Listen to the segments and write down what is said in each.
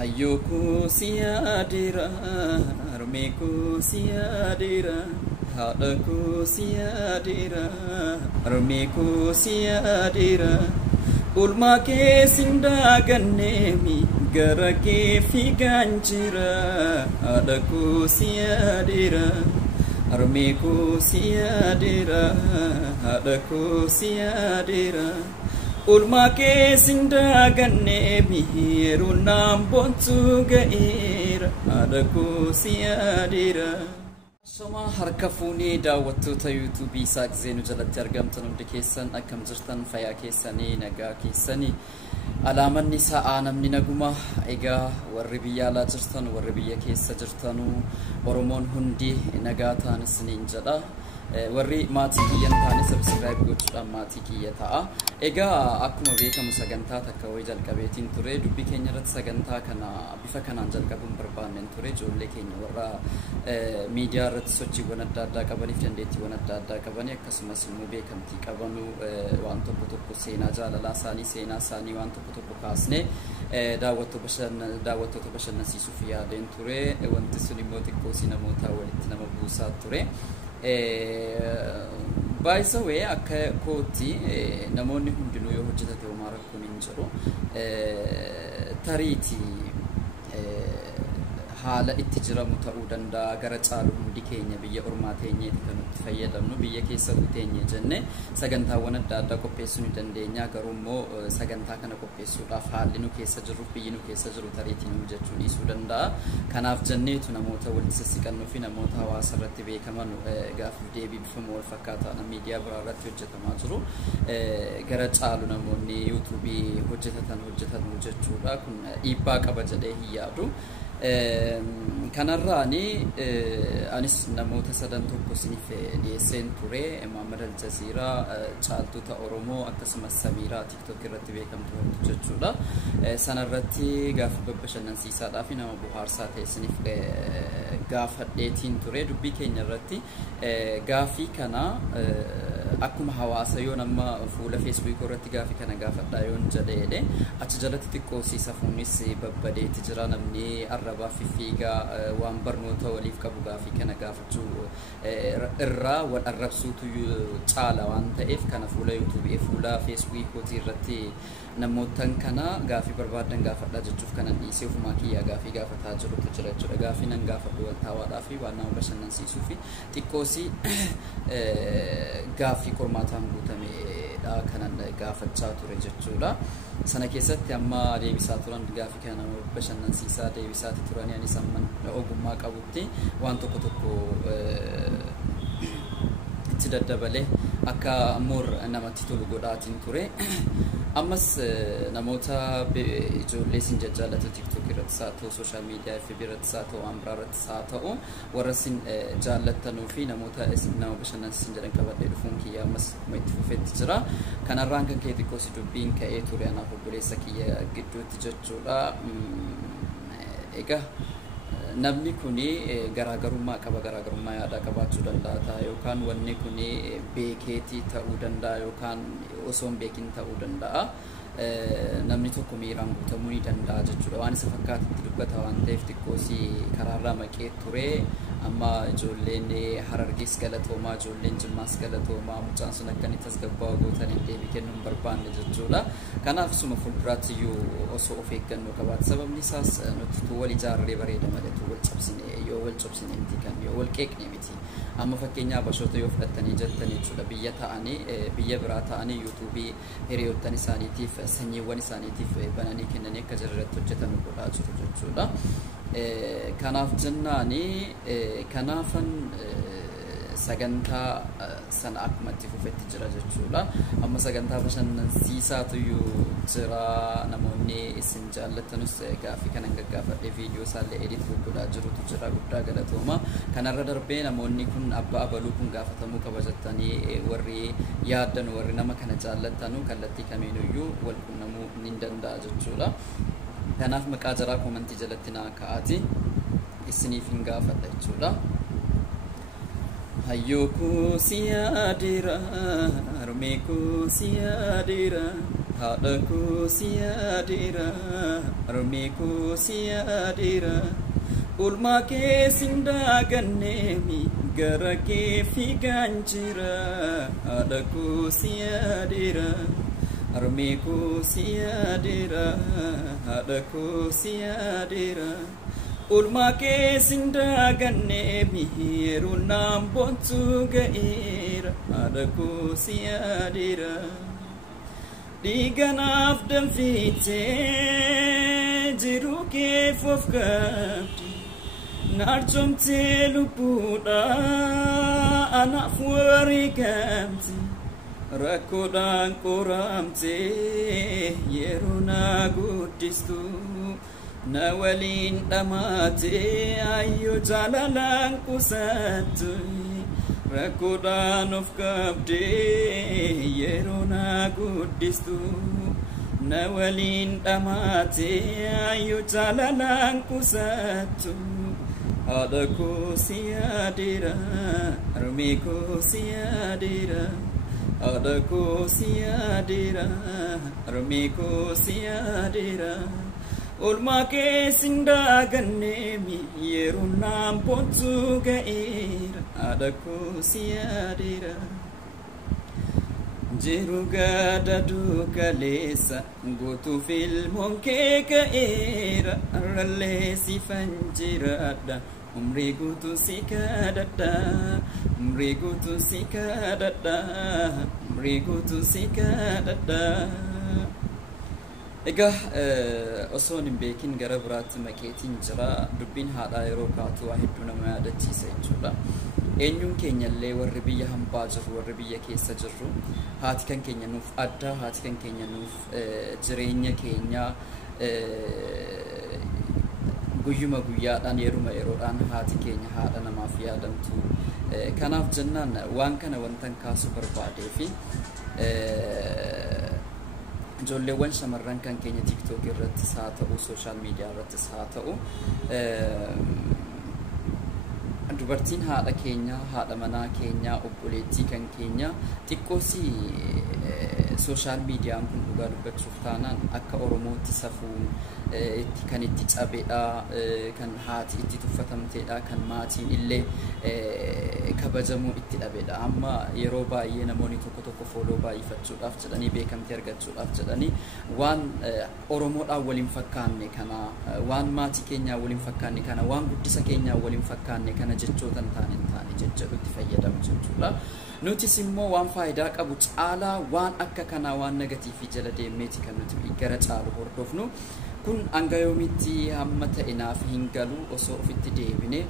Ayuku siadira, armiku siadira, hadaku siadira, armiku siadira. Ulma ke sindaganemi, gara ke figanjira, hadaku siadira, armiku siadira, hadaku siadira. Ulma ke sindaganne mihiru nambotu gaira adaku siadira. Soma harkafuni daawwattoota YouTube isaak zeenu jalatti argamtan hundi keessan akkam jirtan fayyaa keessanii nagaa keessanii alaamanni sa'aa namni naguma egaa warri biyya alaa jirtan warri biyya keessa jirtanuu Oromoon hundi nagaa ta'an isiniin jedha. Warri maatii kiyyan taane subscribe gochuudhaan maatii kiyya ta'a. Egaa akkuma beekamu sagantaa takka wayii jalqabeetiin ture dubbii keenya irratti sagantaa kana bifa kanaan jalqabuun barbaanneen ture ijoollee keenya warra miidiyaa irratti sochiiwwan adda addaa qabaniif dandeettiiwwan adda addaa qabanii akkasumas immoo beekamtii qabanu waan tokko seenaa jaalalaa isaanii seenaa isaanii waan tokko kaasnee daawwattoota bashannansiisuuf yaadeen ture. Wanti sun immoo xiqqoosii namoota walitti nama buusaa ture. By the way, akka kooti namoonni hundinuu yoo hojjetate homaa rakkoon hin jiru. Tariiti haala itti jiramu ta'uu danda'a gara caalu hundi keenya biyya ormaa teenyeeti kan nuti fayyadamnu biyya keessa teenye jenne sagantaawwan adda addaa qopheessuu ni dandeenya. Garuu immoo sagantaa kana qopheessuudhaaf haalli nu keessa jiru biyyi nu keessa jiru tariitiin hojjechuu dhiisuu danda'a. Kanaaf jenneetu namoota walitti sissiqannuu fi namoota hawaasa irratti beekaman gaaffii deebii bifa wal fakkaataa miidiyaa biraa irratti hojjetamaa jiru. Gara caalu namoonni YouTube hojjetan jechuudha. Kun dhiibbaa qaba jedhee hin yaadu. Kanarraani anis namoota sadan tokko siniif dhiyeesseen ture. Muhammad Aljazeeraa caaltuuta Oromoo akkasumas Samiraa TikTok irratti beekamtu jechuudha. Sanarratti gaaffii bashannansiisaadhaa fi nama bohaarsaa ta'e siniif gaafadheetiin ture. Dubbii keenya irratti gaaffii kana akkuma hawaasa yoo nama fuula Facebook irratti gaaffii kana gaafadhaa yoon jedheedhe achi jalatti xiqqoosiisa fuunis babbadeeti jira. Namni arrabaa fi fiigaa waan barnoota waliif qabu gaaffii kana gaafachuu irraa wal arrabsuutu caala waan ta'eef kana fuula YouTube fuula Facebook irratti namootan kana gaaffii barbaadan gaafadhaa jechuuf kanan dhiisee ofumaa kiyyaa gaaffii gaafataa jirutu jira jechuudha. Gaaffii nan gaafadhu waltaawaadhaa fi waan nama bashannansiisuu fi xiqqoosii gaaffii qormaataan guutameedha kanan gaafachaa ture jechuudha. Sana keessatti amma deebisaa turan gaaffii kana bashannansiisaa deebisaati turanii anis amman ogummaa qabutti waan tokko itti daddabalee akka ammoor namatti tolu godhaatiin ture. Ammas namoota ijoollee sin jajjaallatu TikTok irratti haa ta'u social media FB irratti haa ta'u waan biraa irratti haa ta'u warra sin jaallattanuu fi namoota nama bashannansiisan jedhan qabadhee dhufuun kiyya ammas itti fufeetti jira. Kanarraan kan kee xiqqoosi dubbiin ka'ee ture anaaf obboleessa kiyya gidduutti jechuudha. Egaa namni kuni garaagarummaa qaba, garaagarummaa yaada qabaachuu danda'a yookaan wanni kuni beekeetii ta'uu danda'a yookaan osoo hin beekin ta'uu danda'a. Namni tokko miiraan guutamuu ni danda'a jechuudha. Waan isa fakkaatutti dubbata waan ta'eef xiqqoosii karaarraa maqee ture. Amma ijoolleen Harargees galatoomaa, ijoolleen Jimmaas galatoomaa, mucaan sun akka inni tasgabbaa'u gootanii deebii kennuu hin barbaanne jechuudha. Kanaaf suma fuulduraatti iyyuu osoo of eeggannoo qabaate sababni isaas nuti wal ijaarree bareeda malee wal cabsine yoo wal cabsine miti kan yoo wal qeeqne miti. Amma fakkeenyaaf bashoota yoo fudhattanii jettanii jechuudha biyya ta'anii biyya biraa ta'anii YouTube hiriyoottan isaaniitiif sanyiiwwan isaaniitiif bananii kennanii akka jirratti hojjetan godhaa jiru jechuudha. Kanaaf jennaani kanaafan sagantaa sana akkuma itti fufetti jira jechuudha. Amma sagantaa bashannansiisaatu jira. Namoonni isin jaallatanus gaaffii kana gaggaafadhee viidiyoo isaallee edit godhaa jirutu jira. Guddaa galatooma. Kanarra darbee namoonni kun abbaa abaluu kun gaafatamuu qaba jettanii warri yaaddan warri nama kana jaallatanu kallattii kamiinuyyuu wal qunnamuu ni danda'a jechuudha. Kanaaf maqaa jaraa komentii jalatti naa ka'aati isiniif hin gaafadha jechuudha. Hayyoku siadira, armeku siadira, haadaku siadira, armeku siadira. Ulma ke sindaganemi, gara ke figanjira, haadaku siadira, armeku siadira, haadaku siadira. Ulma ke sindaganne mihiru nam bontu gaira adaku siadira diganaf dan fite jiru ke fofkati narjom te lupuda anak fuari kamti rakodan koramte yeruna gudistu Nawalin damate ayo jalalan kusatu rakodan of kapde yerona gudistu Nawalin damate ayo jalalan kusatu adaku siadira armiku siadira adaku siadira armiku siadira Ulma ke sindaganne mihiru nam pontu gaira adaku siadira Jiruga dadu kalesa gotu filmon ke gaira Arale si fanjirada umri gutu sikadada umri gutu sikadada umri gutu sikadada Egaa osoo hin beekin gara biraatti makeetiin jira dubbiin haadhaa yeroo kaatu waa hedduu nama yaadachiisa jechuudha. Eenyuun keenyallee warri biyya hambaa jirru warri biyya keessa jirru haati kan keenya nuuf addaa haati kan keenya nuuf jireenya keenya guyyuma guyyaadhaan yeroodhaan haati keenya haadha namaaf yaadamtu. Kanaaf jennaan waan kana wantan kaasuu barbaadee fi ijoolleewwan shamarran kan keenya TikTok irratti haa ta'u social media irratti haa ta'u dubartiin haadha keenya haadha manaa keenya obboleettii kan keenya xiqqoosi social media kun dhugaa dubbachuuf taanaan akka oromootti safuun itti kan itti cabedha kan haati itti tuffatamteedha kan maatiin illee kabajamuu itti dhabedha amma yeroo baay'ee namoonni tokko follow baay'ifachuudhaaf jedhanii beekamtii argachuudhaaf jedhanii waan oromoodhaan waliin fakkaanne kana waan maatii keenyaa waliin fakkaanne kana waan guddisa keenyaa waliin fakkaanne kana jechootan taane jechuutti fayyadamu jechuudha. Nutis immoo waan faayidaa qabu caalaa waan akka kana waan negatiivii jala deemeeti kan nuti gara caalu hordofnu kun hanga yoomitti hamma ta'inaaf hin galu osoo ofitti deebine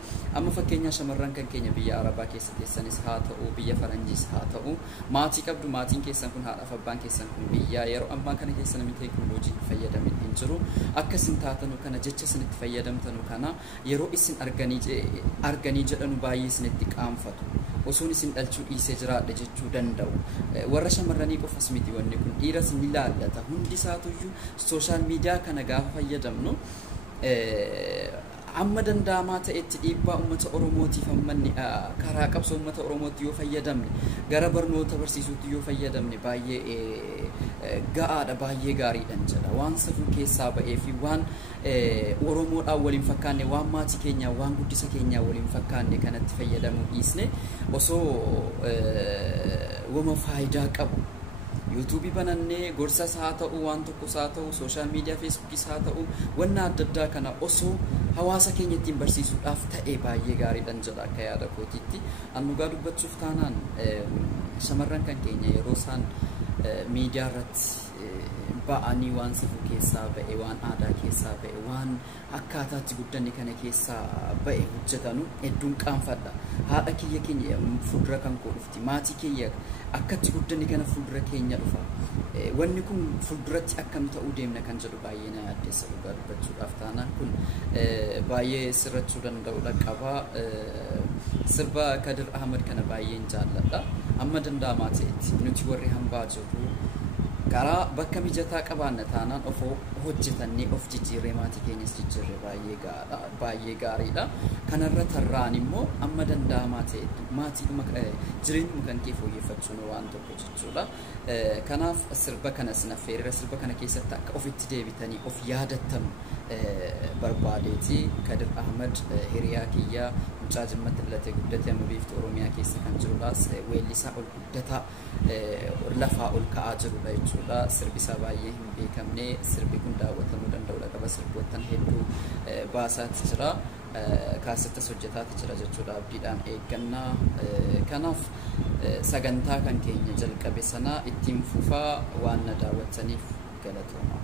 amma fakkeenya shamarran kan keenya biyya arabaa keessa teessanis haa ta'u biyya faranjiis haa ta'u maatii qabdu maatiin keessan kun haadhaaf abbaan keessan kun biyya yeroo ammaa kana keessa namni teekinooloojii fayyadamin hin jiru akkasin taatanu kana jecha isinitti fayyadamtanu kana yeroo isin arganii jedhanu baay'ee isinitti qaanfatu osoon isin dhalchuu dhiisee jiraadha jechuu danda'u warra shamarranii qofas miti wanni kun dhiiras ni laallata hundi isaatuyyuu social media kana gaafa fayyadamnu amma danda'amaa ta'etti dhiibbaa uummata oromootiif ammanni karaa qabsoo uummata oromootti yoo fayyadamne gara barnoota barsiisuutti yoo fayyadamne baay'ee ga'aadha baay'ee gaariidhan jedha waan safuu keessaa ba'ee fi waan oromoodhaan waliin fakkaanne waan maatii keenyaa waan guddisa keenyaa waliin fakkaanne kanatti fayyadamuu dhiisne osoo wama faayidaa qabu YouTube banannee gorsas haa ta'u waan tokkos haa ta'u social media Facebookis haa ta'u wanna adda addaa kana osoo hawaasa keenya ittiin barsiisuudhaaf ta'e baay'ee gaariidhan jedha akka yaada kootiitti annugaa dubbachuuf taanaan shamarran kan keenya yeroo isaan miidiyaa irratti ba'anii waan safuu keessaa ba'e waan aadaa keessaa ba'e waan akkaataatti guddanne kana keessaa ba'e hojjetanu hedduun qaanfadha haadha kiyya keenya fuuldura kan koo dhufti maatii kiyya akkatti guddanne kana fuuldura keenya dhufa wanni kun fuulduratti akkam ta'uu deemna kan jedhu baay'ee na yaaddeessa dhugaa dubbachuudhaaf taanaan kun baay'ee sirrachuu danda'udha qaba sirba Kadir Ahmad kana baay'een jaalladha amma danda'amaa ta'etti nuti warri hambaa jirru karaa bakka mijataa qabaanna taanaan of hojjetannee of jijjiirree maatii keenyas jijjiirree baay'ee gaariidha. Kanarra tarraan immoo amma danda'amaa ta'e maatii jireenyuma kan kee fooyyeffachuun waan tokko jechuudha. Kanaaf sirba kanas naffeerira sirba kana keessatti akka ofitti deebitanii of yaadattan barbaadeeti. Kadir Ahmad hiriyaa kiyyaa mucaa jimmatti dhalatee guddate amma biiftuu Oromiyaa keessa kan jirudhaas weellisaa ol guddataa lafaa ol ka'aa jirudha jechuudha. Sirbi isaa baay'ee hin beekamne sirbi kun daawwatamuu danda'udha qaba sirboottan hedduu baasaatti jira. Kaasittas hojjetaatti jira jechuudha abdiidhaan eeggannaa. Kanaaf sagantaa kan keenya jalqabe sana ittiin fufaa waan na daawwattaniif galatooma.